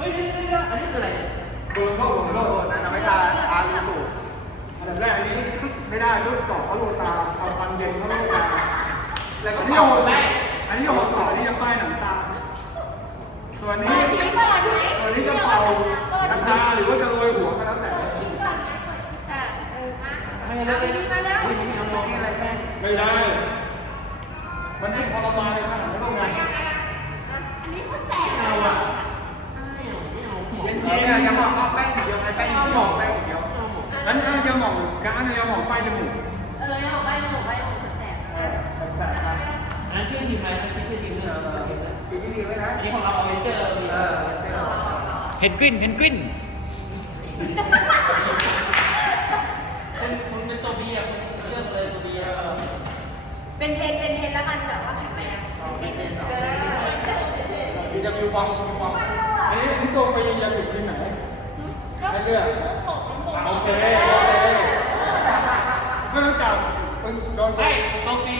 เฮ้ยเฮ้ยเฮ้ยอันนี้คืออะไรโดนโทษโดนโทษนะทำให้ตาอาลูตูอันดับแรกอันนี้ไม่ได้รูดกรอบเขาโลตาเอาฟันเย็นเขาโลตาแล้วก็อันนี้เป่โหดใส่อันนี้โหดสองอันนี้จะป้ายหนังตา ส่วนนี้ส่วนนี้จะเป่าราคาหรือว่าจะโรยหัว นนั้นชื่อทีมไทยนะชื่อทีมเนเออะอปีที่ดีไว้นะอันนี้ของเราอเวนเจอร์มีเออเจ้าเพนกวินเพนกวินเป็นคุณเป็นตัวเบียร์คุณเลือกเลยตัวเบียร์เป็นเทนเป็นเทนแล้วกันแบบว่าแข็งแรงเป็นเทนเออมีจะมีวองมีวองอันนี้นี่ตัวฟรีจะอยู่ที่ไหนให้เลือกโอเคโอเคไม่ต้องจับโดนไม่ตัวฟรีคือเดี๋ยว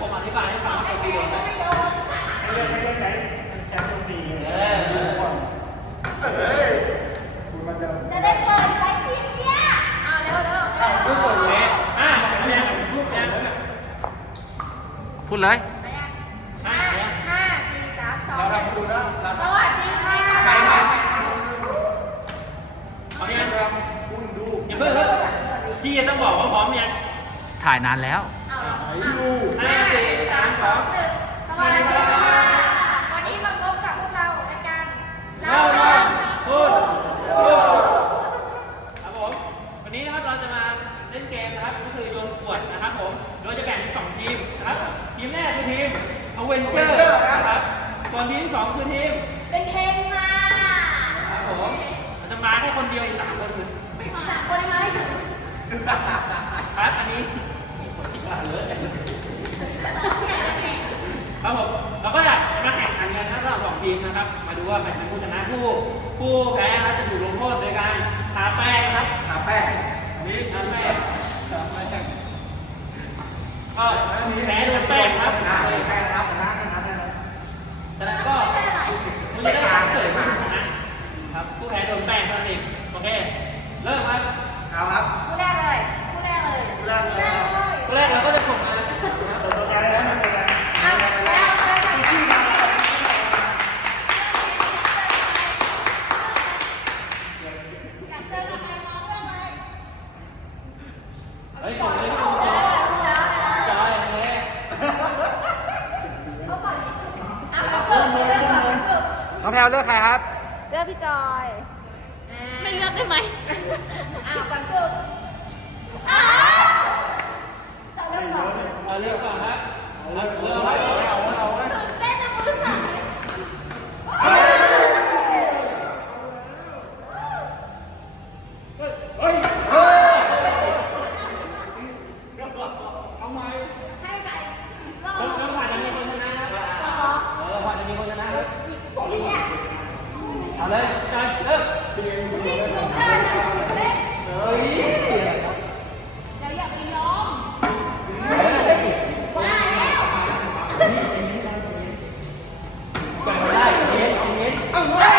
ผมอธิบายให้ฟังว่าตัวฟรีโดนไม่ได้ไม่ได้ใช้ใช้ตัวฟรีเออเฮ้ยคุณมันจะจะได้เปิดไลฟ์คลิปเนี่ยเอาเร็วเร็วไม่เปิดเลยอะเนี่ยรูปเนี่ยพูดเลยไปยังอะห้าเนี่ยห้าสี่สามสองเราหนึ่งสวัสดีค่ะใครมาเอาเนี่ยทำคุณดูอย่าเพิ่งเพิ่งพี่ต้องบอกว่าพร้อมยังถ่ายนานแล้ว เอาเหรอ ไหนดู ห้าสี่ สามสองหนึ่งสวัสดีค่ะวันนี้มาพบกับพวกเราในการเล่าเล่าเรื่เรื่อองงพูดพูดครับผมวันนี้นะครับเราจะมาเล่นเกมนะครับก็คือโยนขวดนะครับผมโดยจะแบ่งเป็นสองทีมนะครับทีมแรกคือทีมอเวนเจอร์นะครับส่วนทีมที่สองคือทีมเป็นเทนค่ะครับผมเราจะมาแค่คนเดียวอีกสามคนคือไม่มาสามคนเลยมาให้ถึงครับอันนี้ที่บ้านเลอะจังเลย ครับผมเราก็อยากมาแข่งขันกันนะครับระหว่างสองทีมนะครับ มาดูว่าใครเป็นผู้ชนะผู้ผู้แพ้นะครับจะถูกลงโทษโดยการทาแป้งนะครับหาแป้งนี่ทาแป้งก็แพ้โดนแป้งครับอ่าแป้งนะครับ ชนะชนะได้แล้ว จากนั้นก็คุณจะได้ถามเสริมผู้ชนะครับผู้แพ้โดนแป้งเท่านั้นเองโอเคเริ่มครับ เอาครับ คู่แรกเลยคู่แรกเลย คู่แรกเลย ผู้แรกเราก็จะส่งมา ตัวใจแล้วไม่เป็นไร เอาแล้วแล้วอยาก เจอกับใครน้องเรื่องเลยเฮ้ยส่งเลยเอาแล้วจอยเลยเอาก่อนเอาเอาเพิ่มเพิ่มเพิ่มเพิ่มน้องแพลวเลือกใครครับ เลือกพี่จอย ไม่เลือกได้ไหมอ้าวปังจุกอ้าวจะเลือกก่อนเอาเลือกก่อนครับเอาเลือกก่อนเอาเอา ตื่นเต้นนะคุณผู้ชาย เฮ้ย เฮ้ย เอาไหม ให้ใครก็ คนคนผ่านจะมีคนชนะครับ เหรอ เออผ่านจะมีคนชนะครับ อีกคนนี้เนี่ย เอาเลย จอยเริ่มทีมคุณนี่เล่นหนูกล้าจะตื่นเต้นเฮ้ย เดี๋ยวอย่าไปยอมว่าแล้ว แบ่งไม่ได้เย็นเย็น เอาเว้ย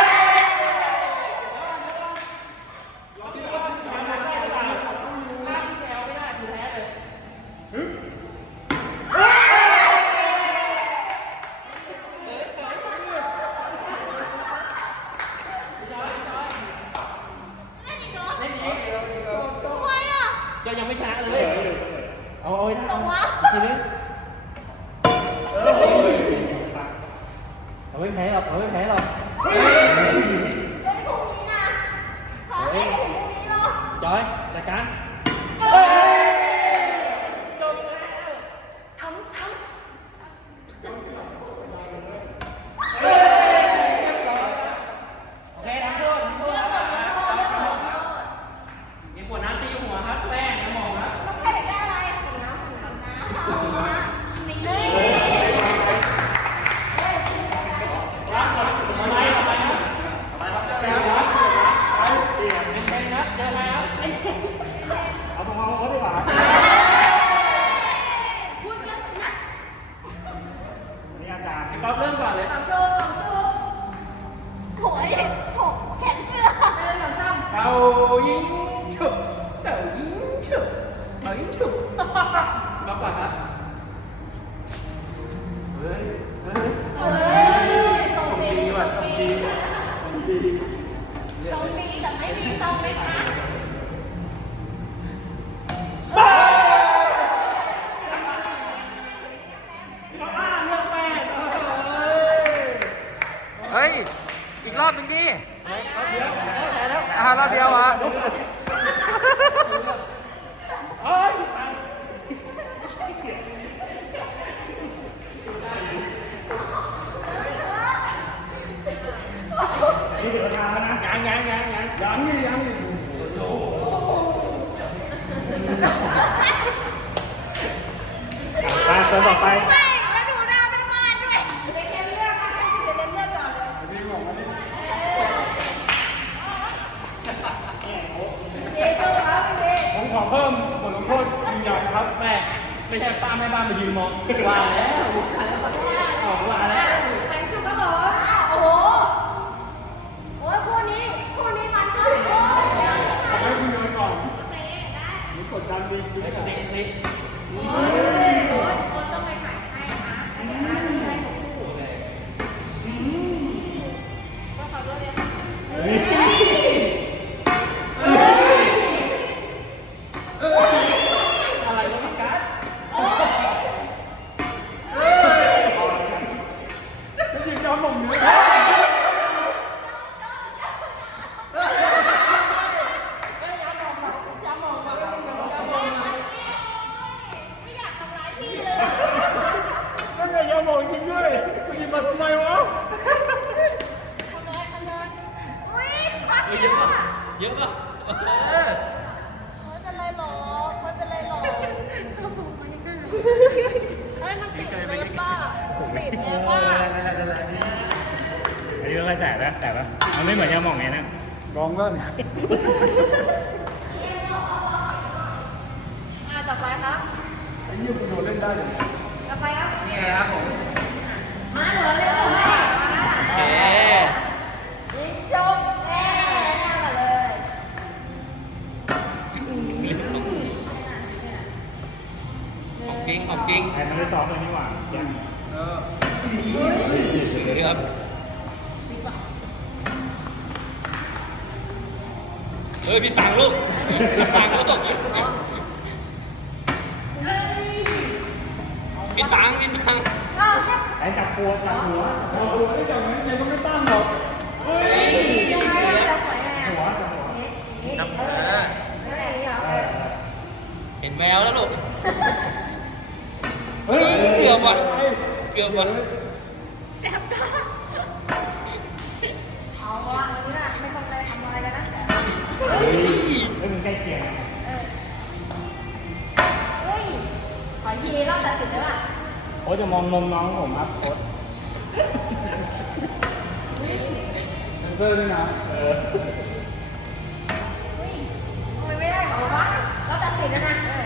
ที่ว่าทำได้หรือเปล่าถ้าที่แอลไม่ได้คือแพ้เลยเล่นอีก ทำไมอะ ก็ยังไม่ชนะเลย เอาเอาให้ได้ แต่ว่า ทีนึงเอา ไม่แพ้หรอกเอาไม่แพ้หรอกเดี๋ยวพรุ่งนี้นะขอเล่นถึงพรุ่งนี้เหรอจอยจัดการ เอ้ย จบแล้ว เอาเอา โอเคทำโทษทำโทษ เลือกหมดแล้วเลือกหมดแล้ว มีขวดน้ำตีหัวครับแป้งน้ำหมองครับ ต้องใครได้อะไรสีน้ำสีน้ำน้ำเอานะนี่เลย รับหมดทำไมทำไมครับ ไปครับแล้ว เป็นเป็นครับเจอไหมครับ เอาตรงเอาเขาดีกว่า พูดเรื่องนะ นี่อาจารย์ก๊อฟเริ่มก่อนเลยสองโชว์สองโชว์โหยถกแขนเสื้อเดินแบบซ้ำเป่ายิงฉุบเป่ายิงฉุบเป่ายิงฉุบมาก่อนครับ ยังยังยังนี่ยังนี่ไปตัวต่อไปไม่แล้วดูหน้าแม่บ้านด้วยเด็กเรียนเลือกมาให้สิจะเรียนเลือกก่อนเลยดีกว่ามันนี่เด็กดูครับเด็กผมขอเพิ่มบทลงโทษอีกอย่างครับ แม่ไม่ใช่ป้าแม่บ้านมายืนมองว่าแล้วบอก เฮ้ยมันติดเล็บป่ะติดเลยป่ะอันนี้ไม่ค่อยแตกนะแตกปะมันไม่เหมือนยาหม่องไงนะกองก็เนี่ยอ่าต่อไปครับไอ้ยี่คุณโยนเล่นได้เลยต่อไปครับนี่ไงครับผม เฮ้ยพี่ฟังลูกพี่ฟังลูกพี่ฟังพี่ฟังเอาแค่ไอ้จับหัวจับหัวโอ้โหไอ้จังนั้ยังไม่ตั้งหรอกเฮ้ยยังไงอะจะหวยไงหัวจับหัวจับเห็นแววแล้วลูกเฮ้ยเกือบว่ะเกือบว่ะแสบตาเอาว่ะ เฮ้ยเฮ้ยมันใกล้เคียงเออเฮ้ย ขอยีรอบตัดสินได้ป่ะโค้ชจะมองนมน้องผมครับโค้ชเซนเซอร์ด้วยนะเออ เฮ้ยทำไมไม่ได้เหรอวะรอบตัดสินแล้วนะเออ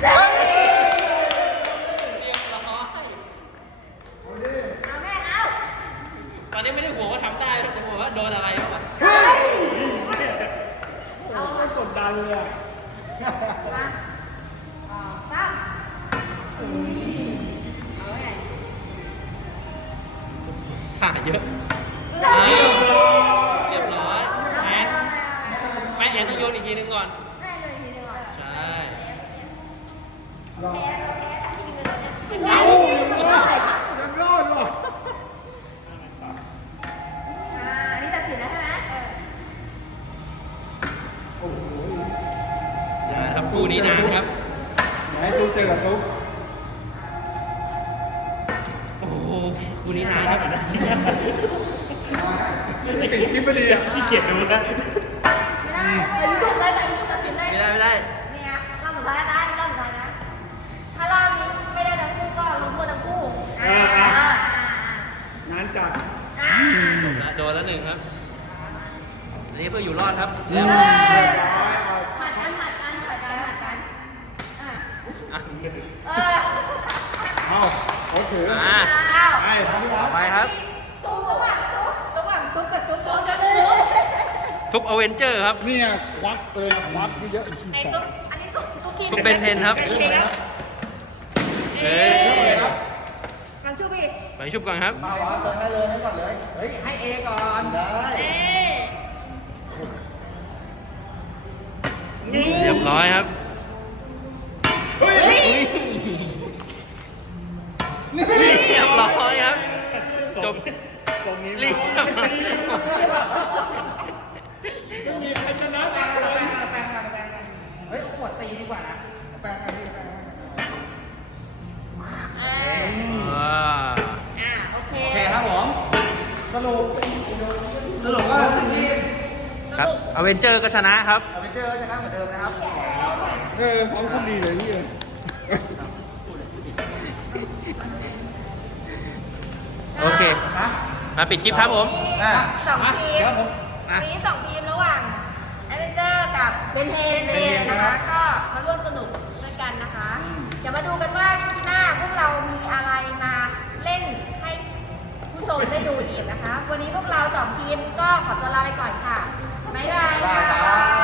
เรียบร้อย เอาแม่เอา ตอนนี้ไม่ได้ห่วงว่าทำได้แต่ห่วงว่าโดนอะไรวะ เอา ไม่กดดันเลยอะ มาอ่าตั้ม ถ่ายเยอะเออ้าอวเรียบร้อยแอนไม่แอนต้องโยนอีกทีนึงก่อนให้เลยทีเดียวอะใช่รอแพ้เราแพ้ทันทีเลยเนี่ยเอายังรอดหรออันนี้ตัดสินแล้วใช่ไหมออโอ้โหครับคู่นี้นานครับ ไหนซุปเจอกับซุป คู่นี้นานครับไม่ติดคลิปไม่ดีอะขี้เกียจดูนะไม่ได้แต่ชุดเลยแต่ชุดตัดสินเลยไม่ได้ไม่ได้นี่ไงรอบสุดท้ายนะนี่รอบสุดท้ายนะ ถ้ารอบนี้ไม่ได้ทั้งคู่ก็ลงโทษทั้งคู่อ่าอ่าอ่านานจัดอ่าโดนแล้วหนึ่งครับ อันนี้เพื่ออยู่รอดครับเริ่มเฮ้ยผัดกันผัดกันผัดกันผัดกันอ่าอะเออเอ้าโอเคอ่า อ้าว ไปครับพี่ ต่อไปครับ สู้ระหว่างสู้ระหว่าง ซุปอเวนเจอร์ครับ เนี่ยควักเลยนะควักเยอะไอ้ซุปอันนี้ซุปซุปทีมซุปเบนเทนครับเป็นเทนครับเอ้ยกันชูพี่ไปชุบก่อนครับเฮ้ยให้เอก่อนเอ๊ะเรียบร้อยครับ เฮ้ยเรียบร้อยครับ จบ ตรงนี้ เรียบร้อย รุปสรุปว่าทีมครับอเวนเจอร์ก็ชนะครับอเวนเจอร์ชนะเหมือนเดิมนะครับเออฟ้องคนดีเลยนี่เองโอเคมาปิดคลิปครับผม อะสองทีมเดี๋ยวผมวันนี้สองทีมระหว่างแอดเวนเจอร์กับเบนเทนเนนะคะ ก็มาร่วมสนุกด้วยกันนะคะ เดี๋ยวมาดูกัน มได้ดูอีกนะคะ วันนี้พวกเราสองทีมก็ขอตัวลาไปก่อนค่ะ บ๊ายบายค่ะ